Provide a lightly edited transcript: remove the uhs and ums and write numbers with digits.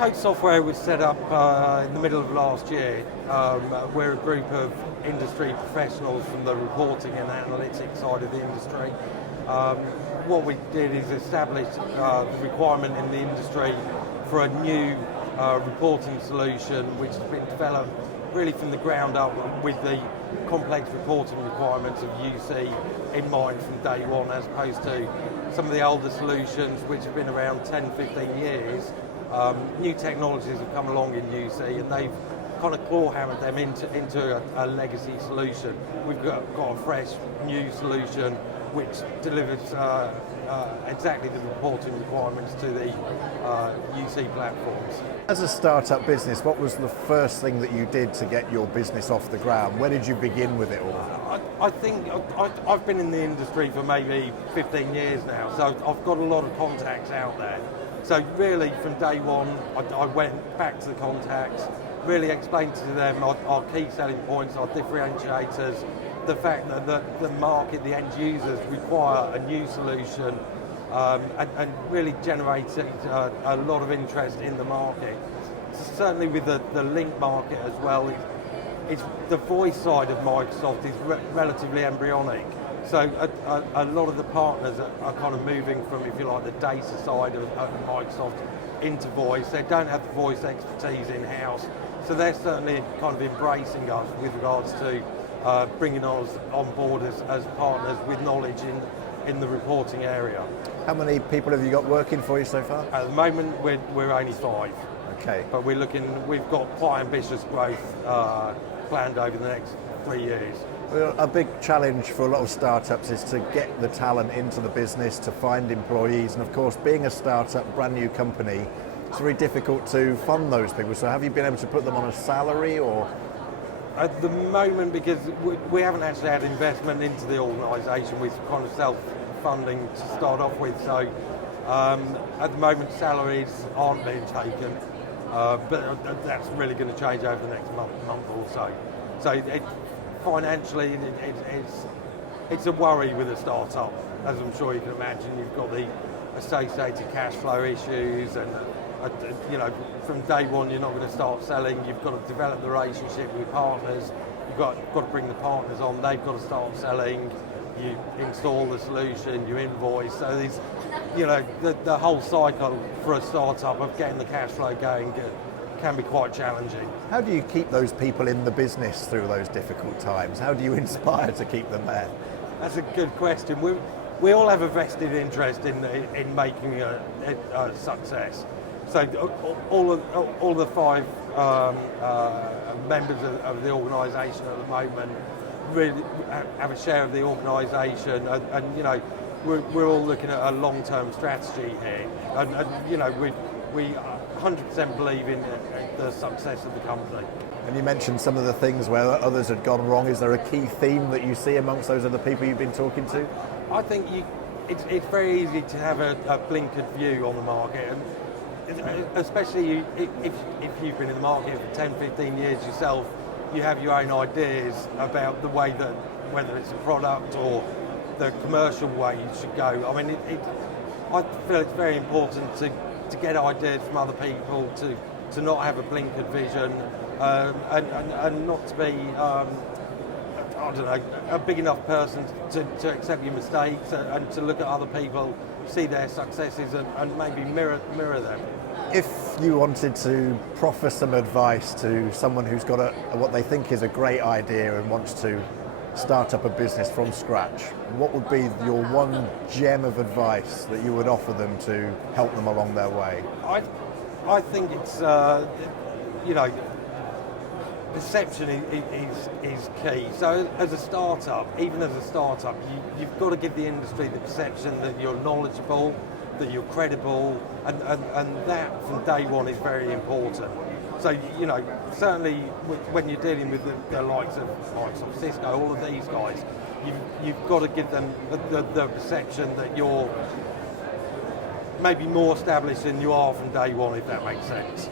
Code Software was set up in the middle of last year. We're a group of industry professionals from the reporting and analytics side of the industry. What we did is establish the requirement in the industry for a new reporting solution which has been developed really from the ground up with the complex reporting requirements of UC in mind from day one, as opposed to some of the older solutions which have been around 10, 15 years. New technologies have come along in UC and they've kind of claw-hammered them into a legacy solution. We've got a fresh new solution which delivers exactly the reporting requirements to the UC platforms. As a startup business, what was the first thing that you did to get your business off the ground? Where did you begin with it all? I think I've been in the industry for maybe 15 years now, so I've got a lot of contacts out there. So really from day one, I went back to the contacts, really explained to them our key selling points, our differentiators, the fact that the market, the end users require a new solution, and really generated a lot of interest in the market. Certainly with the link market as well, it's the voice side of Microsoft is relatively embryonic. So a lot of the partners are kind of moving from, if you like, the data side of Microsoft into voice. They don't have the voice expertise in-house, so they're certainly kind of embracing us with regards to bringing us on board as partners with knowledge in the reporting area. How many people have you got working for you so far? At the moment, we're only 5. Okay. But we've got quite ambitious growth planned over the next 3 years. Well, a big challenge for a lot of startups is to get the talent into the business, to find employees, and of course, being a startup, brand new company, it's very difficult to fund those people. So have you been able to put them on a salary or? At the moment, because we haven't actually had investment into the organisation, we're kind of self-funding to start off with, so at the moment salaries aren't being taken, but that's really going to change over the next month or so. So financially, it's a worry with a startup, as I'm sure you can imagine. You've got the associated cash flow issues, and from day one you're not going to start selling. You've got to develop the relationship with partners. You've got to bring the partners on. They've got to start selling. You install the solution. You invoice. So these, the whole cycle for a startup of getting the cash flow going can be quite challenging. How do you keep those people in the business through those difficult times? How do you inspire to keep them there? That's a good question. We all have a vested interest in making a success. So all the 5 members of the organisation at the moment really have a share of the organisation, and we're all looking at a long-term strategy here, and we 100% believe in the success of the company. And you mentioned some of the things where others had gone wrong. Is there a key theme that you see amongst those other people you've been talking to? I think it's very easy to have a blinkered view on the market, and especially if you've been in the market for 10, 15 years yourself, you have your own ideas about the way that, whether it's a product or the commercial way you should go. I mean, I feel it's very important to get ideas from other people, to not have a blinkered vision, and not to be, a big enough person to accept your mistakes, and to look at other people, see their successes, and maybe mirror them. If you wanted to proffer some advice to someone who's got what they think is a great idea and wants to start up a business from scratch, what would be your one gem of advice that you would offer them to help them along their way? I think it's perception is key. So as a startup, you've got to give the industry the perception that you're knowledgeable, that you're credible, and that from day one is very important. So, certainly when you're dealing with the likes of Microsoft, Cisco, all of these guys, you've got to give them the perception that you're maybe more established than you are from day one, if that makes sense.